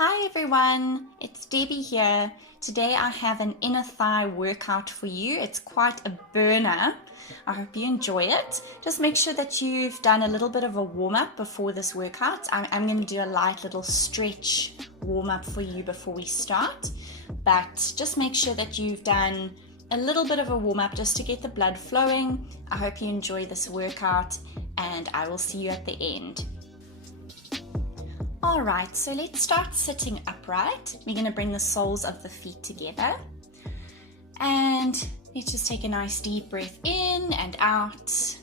Hi everyone, it's Debbie here. Today I have an inner thigh workout for you. It's quite a burner. I hope you enjoy it. Just make sure that you've done a little bit of a warm-up before this workout. I'm going to do a light little stretch warm-up for you before we start. But just make sure that you've done a little bit of a warm-up just to get the blood flowing. I hope you enjoy this workout and I will see you at the end. Alright, so let's start sitting upright. We're going to bring the soles of the feet together. And let's just take a nice deep breath in and out.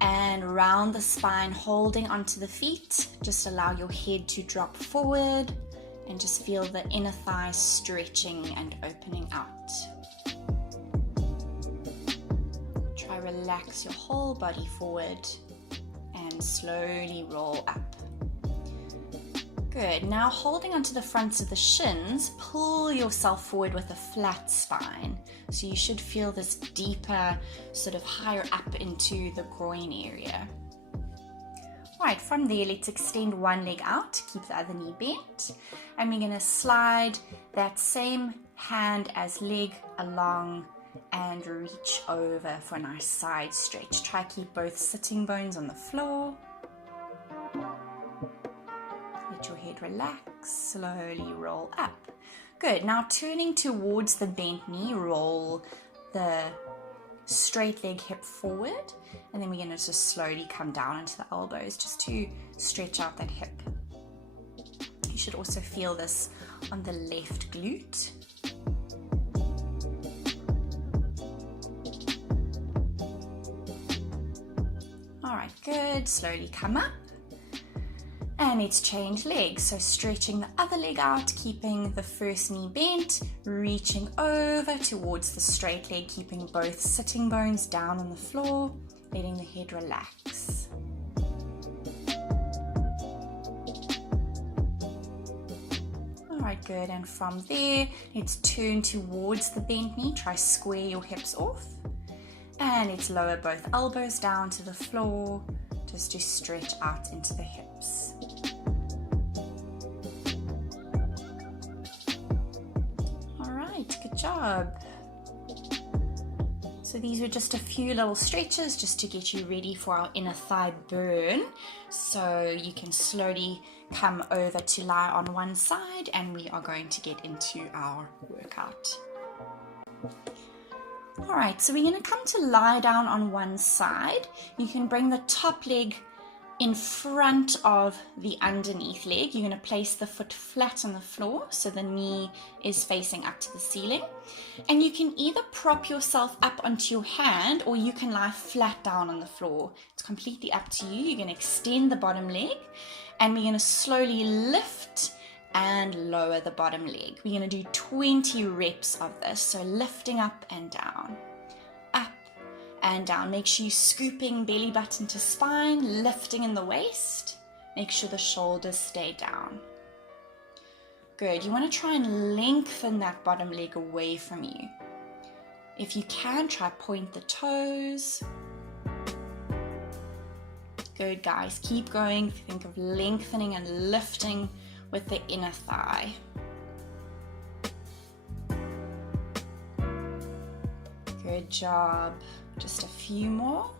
And round the spine, holding onto the feet. Just allow your head to drop forward. And just feel the inner thighs stretching and opening out. Try relax your whole body forward. And slowly roll up. Good. Now holding onto the fronts of the shins, pull yourself forward with a flat spine. So you should feel this deeper, sort of higher up into the groin area. Right, from there, let's extend one leg out, keep the other knee bent. And we're going to slide that same hand as leg along and reach over for a nice side stretch. Try keep both sitting bones on the floor. Let your head relax, slowly roll up. Good, now turning towards the bent knee, roll the straight leg hip forward, and then we're going to just slowly come down into the elbows just to stretch out that hip. You should also feel this on the left glute. Alright, good, slowly come up. And let's change legs. So stretching the other leg out, keeping the first knee bent, reaching over towards the straight leg, keeping both sitting bones down on the floor, letting the head relax. Alright, good. And from there, let's turn towards the bent knee. Try square your hips off. And let's lower both elbows down to the floor, just to stretch out into the hips. Alright, good job. So these were just a few little stretches just to get you ready for our inner thigh burn. So you can slowly come over to lie on one side and we are going to get into our workout. Alright, so we're going to come to lie down on one side. You can bring the top leg in front of the underneath leg. You're going to place the foot flat on the floor so the knee is facing up to the ceiling. And you can either prop yourself up onto your hand or you can lie flat down on the floor. It's completely up to you. You're going to extend the bottom leg and we're going to slowly lift and lower the bottom leg. We're going to do 20 reps of this. So lifting up and down, up and down. Make sure you're scooping belly button to spine, lifting in the waist. Make sure the shoulders stay down. Good. You want to try and lengthen that bottom leg away from you. If you can, try point the toes. Good, guys. Keep going. Think of lengthening and lifting with the inner thigh. Good job. Just a few more.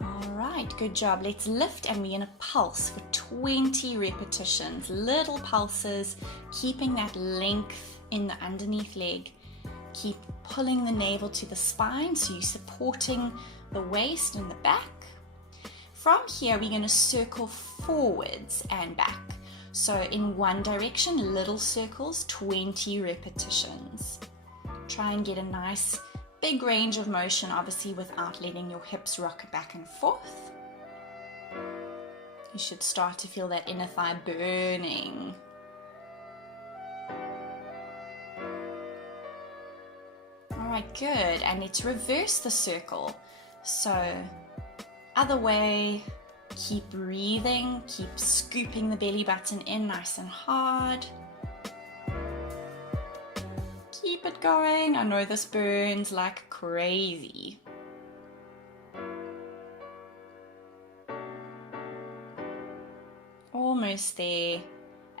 Alright, good job. Let's lift and we're going to pulse for 20 repetitions. Little pulses, keeping that length in the underneath leg. Keep pulling the navel to the spine so you're supporting the waist and the back. From here we're going to circle forwards and back. So in one direction, little circles, 20 repetitions. Try and get a nice big range of motion, obviously without letting your hips rock back and forth. You should start to feel that inner thigh burning. Alright, good. And let's reverse the circle. So, other way, keep breathing, keep scooping the belly button in nice and hard. Keep keep it going. I know this burns like crazy. Almost there.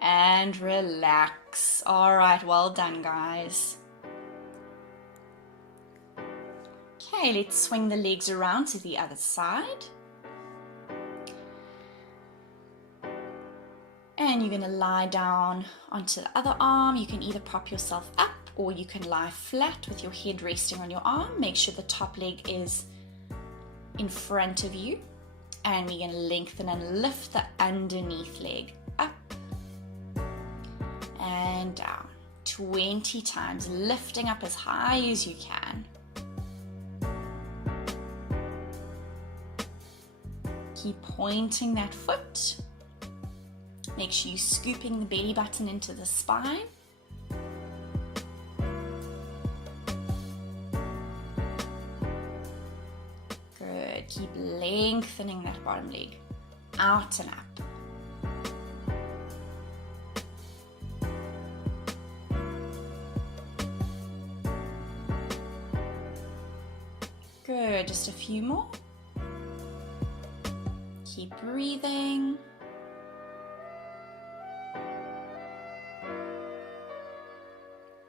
And relax. All right, well done, guys. Okay, let's swing the legs around to the other side. And you're going to lie down onto the other arm. You can either prop yourself up or you can lie flat with your head resting on your arm. Make sure the top leg is in front of you. And we're going to lengthen and lift the underneath leg up and down 20 times, lifting up as high as you can. Keep pointing that foot. Make sure you're scooping the belly button into the spine. Good. Keep lengthening that bottom leg out and up. Good. Just a few more. Keep breathing.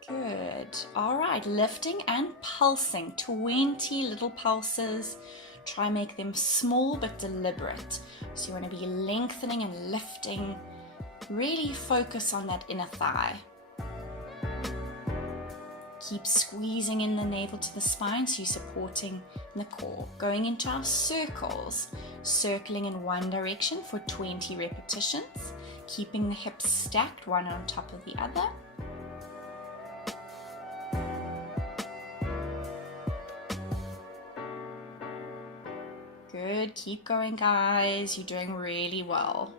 Good. All right, lifting and pulsing, 20 little pulses. Try and make them small but deliberate. So you want to be lengthening and lifting. Really focus on that inner thigh. Keep squeezing in the navel to the spine so you're supporting the core. Going into our circles, circling in one direction for 20 repetitions, keeping the hips stacked one on top of the other. Good, keep going, guys. You're doing really well.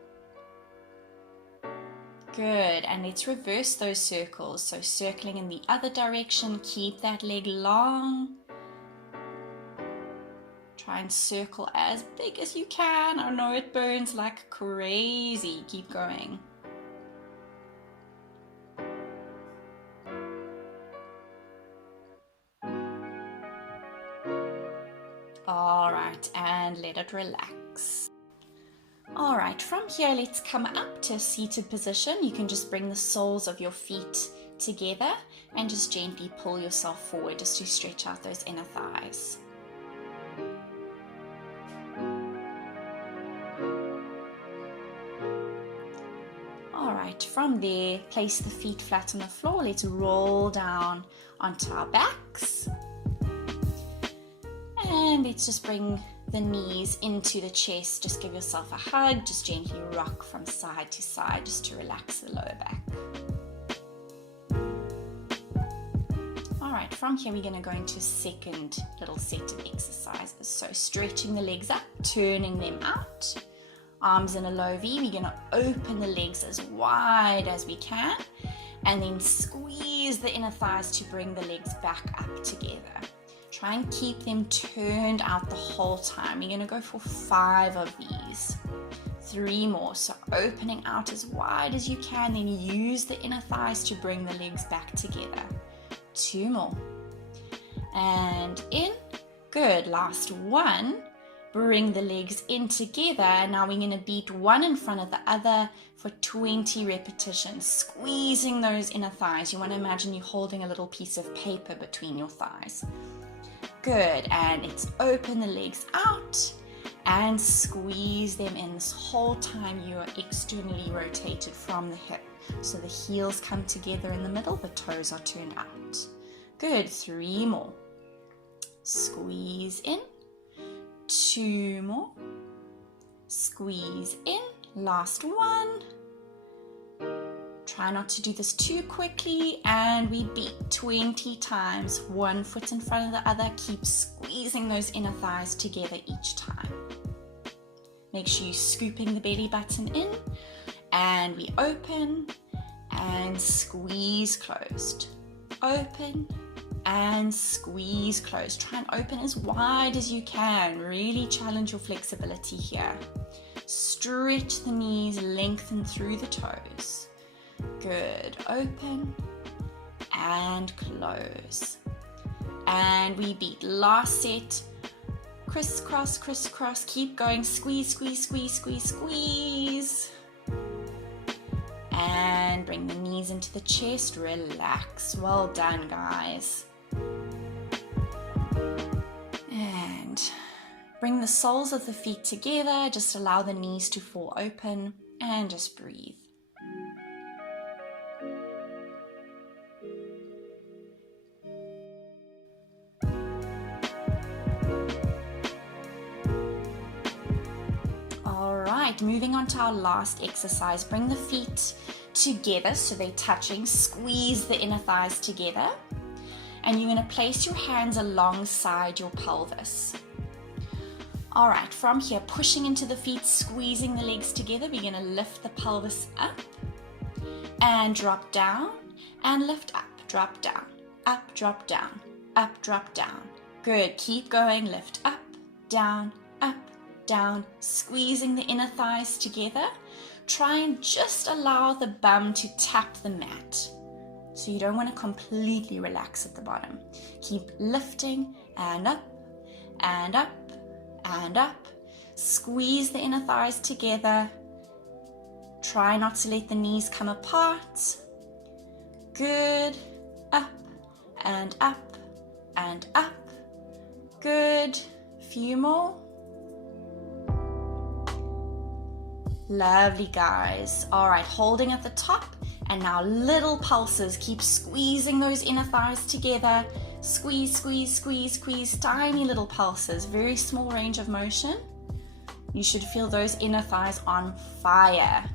Good, and let's reverse those circles. So circling in the other direction, keep that leg long. Try and circle as big as you can. I know it burns like crazy. Keep going. All right, and let it relax. All right, from here, let's come up to a seated position. You can just bring the soles of your feet together and just gently pull yourself forward just to stretch out those inner thighs. All right, from there, place the feet flat on the floor. Let's roll down onto our backs. And let's just bring the knees into the chest. Just give yourself a hug. Just gently rock from side to side just to relax the lower back. All right, from here we're going to go into a second little set of exercises. So stretching the legs up, turning them out. Arms in a low V. We're going to open the legs as wide as we can and then squeeze the inner thighs to bring the legs back up together. Try and keep them turned out the whole time. You're going to go for 5 of these. 3 more. So opening out as wide as you can, then use the inner thighs to bring the legs back together. 2 more. And in. Good. Last one. Bring the legs in together. Now we're going to beat one in front of the other for 20 repetitions. Squeezing those inner thighs. You want to imagine you're holding a little piece of paper between your thighs. Good, and it's open the legs out and squeeze them in. This whole time you are externally rotated from the hip. So the heels come together in the middle, the toes are turned out. Good, 3 more. Squeeze in. 2 more. Squeeze in. Last one. Try not to do this too quickly, and we beat 20 times. One foot in front of the other. Keep squeezing those inner thighs together each time. Make sure you're scooping the belly button in, and we open and squeeze closed. Open and squeeze closed. Try and open as wide as you can. Really challenge your flexibility here. Stretch the knees, lengthen through the toes. Good. Open and close. And we beat last set. Crisscross, crisscross, keep going, squeeze, squeeze, squeeze, squeeze, squeeze. And bring the knees into the chest, relax. Well done, guys. And bring the soles of the feet together, just allow the knees to fall open and just breathe. Alright, moving on to our last exercise. Bring the feet together so they're touching. Squeeze the inner thighs together. And you're going to place your hands alongside your pelvis. Alright, from here, pushing into the feet, squeezing the legs together, we're going to lift the pelvis up and drop down and lift up, drop down, up, drop down, up, drop down. Good, keep going, lift up, down, squeezing the inner thighs together. Try and just allow the bum to tap the mat. So you don't want to completely relax at the bottom. Keep lifting and up and up and up. Squeeze the inner thighs together. Try not to let the knees come apart. Good. Up and up and up. Good. Few more. Lovely, guys. All right, holding at the top, and now little pulses. Keep squeezing those inner thighs together. Squeeze, squeeze, squeeze, squeeze. Tiny little pulses, very small range of motion. You should feel those inner thighs on fire.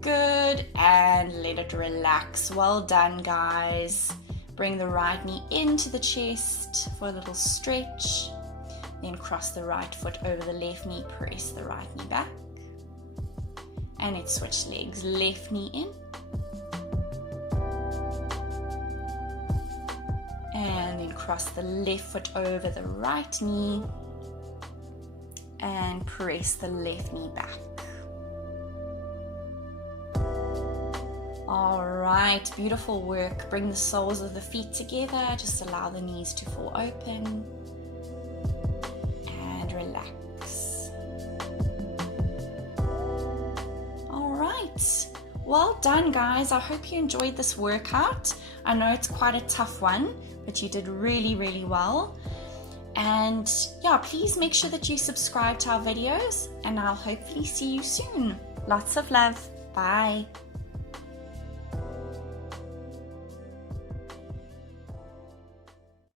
Good, and let it relax. Well done, guys. Bring the right knee into the chest for a little stretch. Then cross the right foot over the left knee, press the right knee back. And let's switch legs. Left knee in. And then cross the left foot over the right knee. And press the left knee back. All right, beautiful work. Bring the soles of the feet together. Just allow the knees to fall open. Relax. All right, well done, guys. I hope you enjoyed this workout. I know it's quite a tough one, but you did really, really well. And yeah, please make sure that you subscribe to our videos, and I'll hopefully see you soon. Lots of love. Bye.